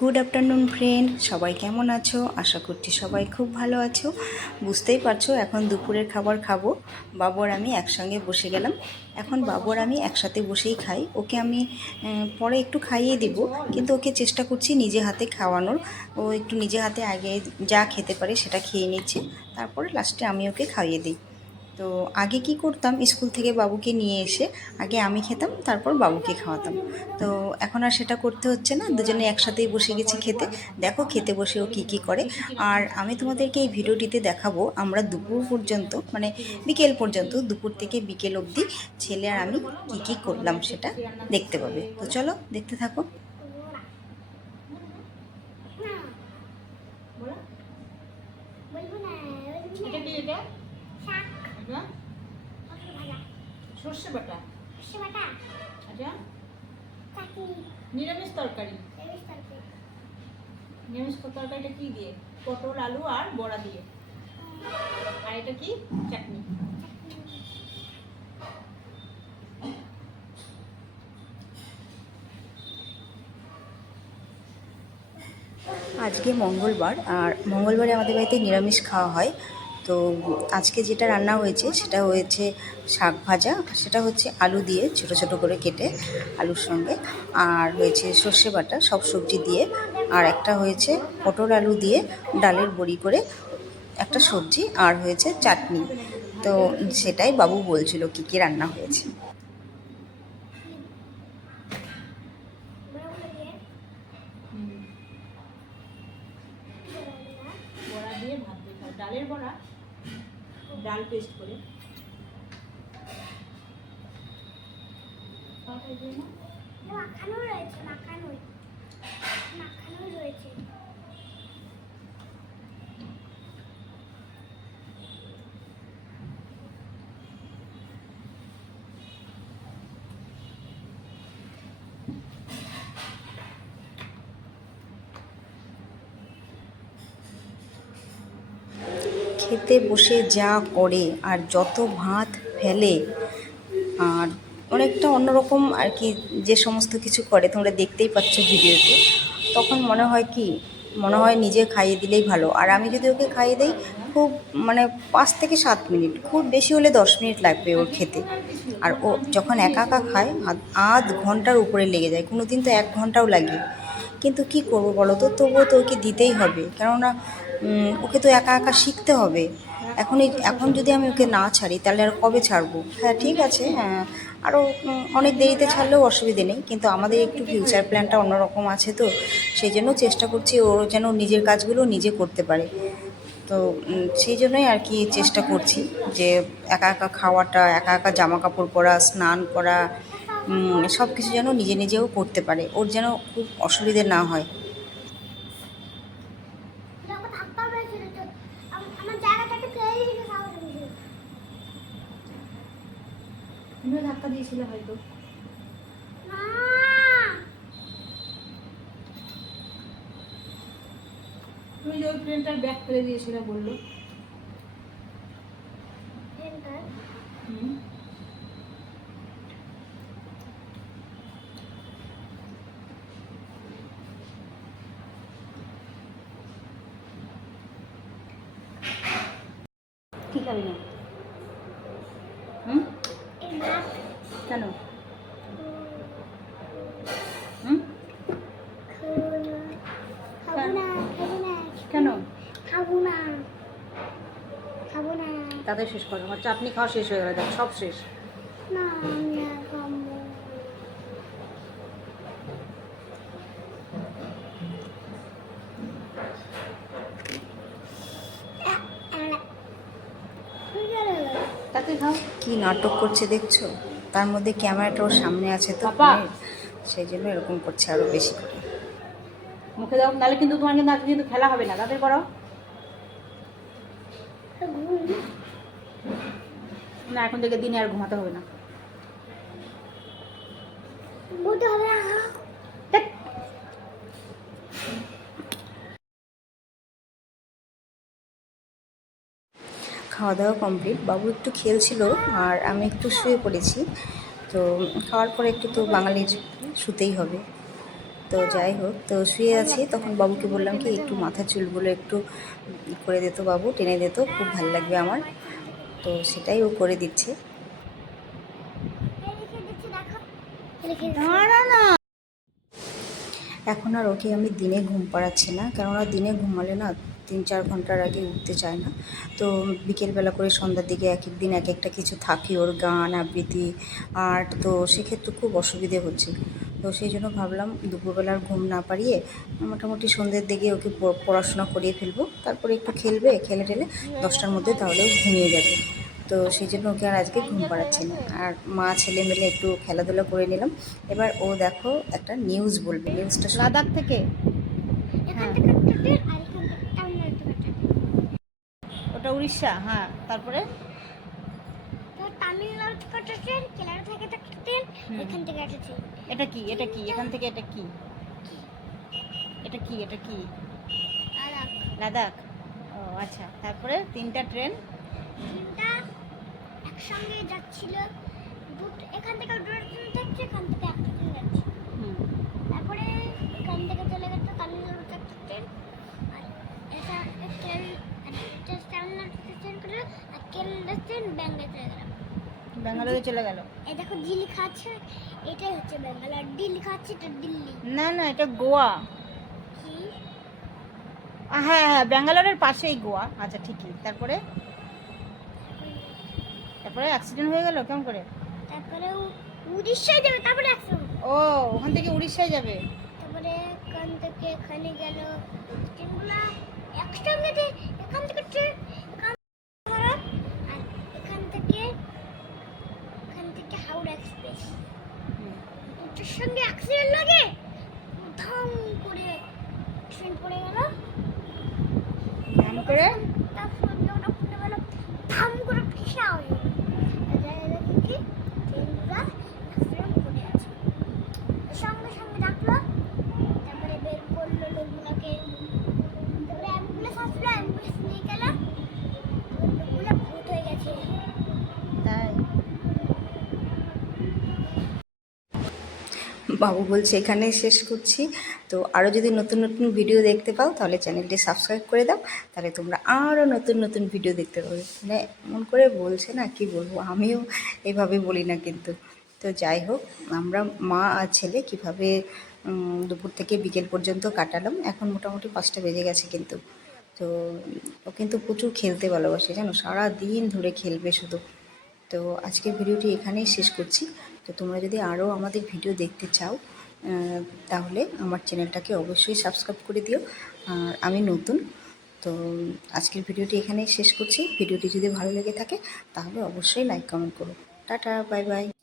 Good afternoon friend সবাই কেমন আছো? আশা করছি সবাই খুব ভালো আছো। বুঝতেই পারছ, এখন দুপুরের খাবার খাব। বাবর আমি একসঙ্গে বসে গেলাম। এখন বাবর আমি একসাথে বসেই খাই। ওকে আমি পরে একটু খাইয়ে দিব। কিন্তু ওকে চেষ্টা করছি নিজে হাতে খাওয়ানোর। ও একটু নিজে হাতে আগে যা খেতে পারে সেটা খেয়ে নিচ্ছে। তারপরে লাস্টে আমি ওকে খাইয়ে দিই। তো আগে কি করতাম? স্কুল থেকে বাবুকে নিয়ে এসে আগে আমি খেতাম তারপর বাবুকে খাওয়াতাম। তো এখন আর সেটা করতে হচ্ছে না দুজনে একসাথেই বসে গেছি খেতে। দেখো খেতে বসে ও কী কী করে। আর আমি তোমাদেরকে এই ভিডিওটিতে দেখাবো আমরা দুপুর পর্যন্ত মানে বিকেল পর্যন্ত দুপুর থেকে বিকেল অবধি ছেলে আর আমি কী কী করলাম সেটা দেখতে পাবে। তো চলো দেখতে থাকো। এটা না কি এটা শাক এটা মটর ভাজা সর্ষে বাটা। সর্ষে বাটা? আচ্ছা। চাটনি নিরামিষ তরকারি। লেবুর তরকারি। নিরামিষ তরকারিটা কি দিয়ে? পটল আলু আর বড়া দিয়ে। আর এটা কি? চাটনি। আজকে মঙ্গলবার আর মঙ্গলবারে আমাদের বাড়িতে নিরামিষ খাওয়া হয়। তো আজকে যেটা রান্না হয়েছে সেটা হয়েছে শাক ভাজা সেটা হচ্ছে আলু দিয়ে ছোট ছোট করে কেটে আলুর সঙ্গে। আর হয়েছে সর্ষে বাটা, সব সবজি দিয়ে। আর একটা হয়েছে পটল আলু দিয়ে ডালের বড়ি করে একটা সবজি, আর হয়েছে চাটনি। তো সেটাই বাবু বলছিল কী কী রান্না হয়েছে। ডালের বড়া? ডাল পেস্ট করে। মাখানো রয়েছে মাখানো মাখানো রয়েছে। খেতে বসে যা করে আর যত ভাত ফেলে, আর অনেকটা অন্যরকম আর কি যে সমস্ত কিছু করে, তোমরা দেখতেই পাচ্ছ ভিডিওতে, তখন মনে হয় কি, মনে হয় নিজে খাইয়ে দিলেই ভালো। আর আমি যদি ওকে খাইয়ে দিই, খুব মানে পাঁচ থেকে সাত মিনিট, খুব বেশি হলে দশ মিনিট লাগবে ওর খেতে। আর ও যখন একা একা খায়, আধ- ঘণ্টার উপরে লেগে যায় কোনো দিন তো এক ঘন্টাও লাগে। কিন্তু কি করব বলো তো? তবুও তো ওকে দিতেই হবে। কেননা ওকে তো একা একা শিখতে হবে। এখন এখন যদি আমি ওকে না ছাড়ি, তাহলে আর কবে ছাড়বো? হ্যাঁ ঠিক আছে হ্যাঁ। আরও অনেক দেরিতে ছাড়লেও অসুবিধে নেই, কিন্তু আমাদের একটু ফিউচার প্ল্যানটা অন্যরকম আছে তো। সেই জন্য চেষ্টা করছি ও যেন নিজের কাজগুলো নিজে করতে পারে। তো সেই জন্যই আর কি চেষ্টা করছি যে একা একা খাওয়াটা, একা একা জামা কাপড় পরা, স্নান করা সব কিছু যেন নিজে নিজেও করতে পারে। ওর যেন খুব অসুবিধে না হয় লোক ধাপ্পা মেরেছিল তো আম- আমার জায়গাটাকে ফেলে দিয়েছে সাহস হয়েছে তুমিও ধাক্কা দিয়েছিলে হয়তো। তুমি যে ওই প্লেনটার ব্যাক ফেলে দিয়েছিলে বলল। এন্টার হুম। কি খাবি? না হুম? এই ভাত কেন? কেন? খাব না খাব না তাদের শেষ করো। আমার চাটনি খাওয়া শেষ হয়ে গেল সব শেষ। না, আমি আর খাব না। আ, আ, হয়ে গেল। তাতে খাও কি নাটক করছে দেখছ? তার মধ্যে ক্যামেরাটা ওর সামনে আছে তো সেই জন্য এরকম করছে আরও বেশি করে। মুখে দাও নাহলে কিন্তু তোমার কিন্তু আজকে কিন্তু খেলা হবে না। তাদের করো। না এখন থেকে দিনে আর ঘুমাতে হবে না। ঘুমোতে হবে না। খাওয়া দাওয়া কমপ্লিট বাবু একটু খেলছিল আর আমি একটু শুয়ে পড়েছি। তো খাওয়ার পরে একটু তো বাঙালির শুতেই হবে। তো যাই হোক, তো শুয়ে আছি। তখন বাবুকে বললাম কি, একটু মাথার চুলগুলো একটু করে দিত বাবু, টেনে দিত খুব ভালো লাগবে আমার। তো সেটাই ও করে দিচ্ছে। এখন আর ওকে আমি দিনে ঘুম পাড়াচ্ছি না। কেননা দিনে ঘুমালে না তিন চার ঘণ্টার আগে উঠতে চায় না। তো বিকেলবেলা করে সন্ধ্যার দিকে এক এক দিন এক একটা কিছু থাকে ওর গান আবৃত্তি আর্ট। তো সেক্ষেত্রে খুব অসুবিধে হচ্ছে। তো সেই জন্য ভাবলাম দুপুরবেলার ঘুম না পারিয়ে মোটামুটি সন্ধ্যের দিকে ওকে প- পড়াশোনা করিয়ে ফেলব। তারপরে একটু খেলবে খেলে টেলে দশটার মধ্যে তাহলে ও ঘুমিয়ে যাবে। তো সেই জন্য ওকে আর আজকে ঘুম পাড়াচ্ছি না। আর মা ছেলে মিলে একটু খেলাধুলা করে নিলাম। এবার ও দেখো একটা নিউজ বলবে। নিউজটা। লাদাখ থেকে? এখান থেকে একটা ট্রেন আর এখান থেকে তামিলনাড়ু থেকে একটা ট্রেন। ওটা উড়িষ্যা হ্যাঁ তারপরে? তো তামিলনাড়ু থেকে ট্রেন কেরালা থেকে একটা ট্রেন এখান থেকে একটা ট্রেন। এটা কি? এটা কি? এখান থেকে এটা কি? এটা কি? এটা কি? লাদাখ। ও আচ্ছা তারপরে তিনটা ট্রেন? তিনটা একসঙ্গে যাচ্ছিল। এখান থেকে দুটো ট্রেন এখান থেকে একটা ট্রেন যাচ্ছে হুম তারপরে এখান থেকে চলে গেছে তামিলনাড়ুতে একটা ট্রেন আর এটা ট্রেন এটা তামিলনাড়ুতে ট্রেন করে কেরালা ট্রেন ব্যাঙ্গালোর চলে গেলাম ব্যাঙ্গালোরে চলে গেল। এই দেখো জি লেখা আছে এটাই হচ্ছে ডি লেখা আছে এটা দিল্লি। না না এটা গোয়া। হ্যাঁ হ্যাঁ ব্যাঙ্গালোরের পাশেই গোয়া। আচ্ছা ঠিকই। তারপরে? তারপরে অ্যাক্সিডেন্ট হয়ে গেল কেমন করে? তারপরে উড়িষ্যায় যাবে তারপরে। ও ওখান থেকে উড়িষ্যায় যাবে? তারপরে এখান থেকে এখানে গেল ট্রেনগুলো একসঙ্গে এখান থেকে ট্রেন এখান খারাপ আর এখান থেকে এখান থেকে হাওড়া এক্সপ্রেস হুম। দুটোর সঙ্গে অ্যাক্সিডেন্ট লাগে? ধাম করে অ্যাক্সিডেন্ট পড়ে গেল। ধাম করে? তারপর ওটা পড়ে গেল ধাম করে পিসা হয়ে গেল আর জায়গায় দেখি কি ট্রেনগুলো অ্যাক্সিডেন্ট করে আছে সঙ্গে সঙ্গে ডাকলো তারপরে বের করল লোকগুলোকে তারপরে অ্যাম্বুলেন্স আসলো অ্যাম্বুলেন্স নিয়ে গেল লোকগুলো ভূত হয়ে গেছে তাই বাবু বলছে, এখানেই শেষ করছি। তো আরও যদি নতুন নতুন ভিডিও দেখতে পাও, তাহলে চ্যানেলটি সাবস্ক্রাইব করে দাও। তাহলে তোমরা আরও নতুন নতুন ভিডিও দেখতে পাবে। মানে এমন করে বলছে না, কি বলব? আমিও এইভাবে বলি না কিন্তু। তো যাই হোক, আমরা মা আর ছেলে কীভাবে দুপুর থেকে বিকেল পর্যন্ত কাটালাম, এখন মোটামুটি পাঁচটা বেজে গেছে কিন্তু। তো ও কিন্তু প্রচুর খেলতে ভালোবাসে, জানো? সারা দিন ধরে খেলবে শুধু। তো আজকের ভিডিওটি এখানেই শেষ করছি। তো তোমরা যদি আরও আমাদের ভিডিও দেখতে চাও তাহলে আমার চ্যানেলটাকে অবশ্যই সাবস্ক্রাইব করে দিও। আর আমি নতুন, তো আজকের ভিডিওটি এখানেই শেষ করছি। ভিডিওটি যদি ভালো লেগে থাকে, তাহলে অবশ্যই লাইক, কমেন্ট করো। Tata, bye bye.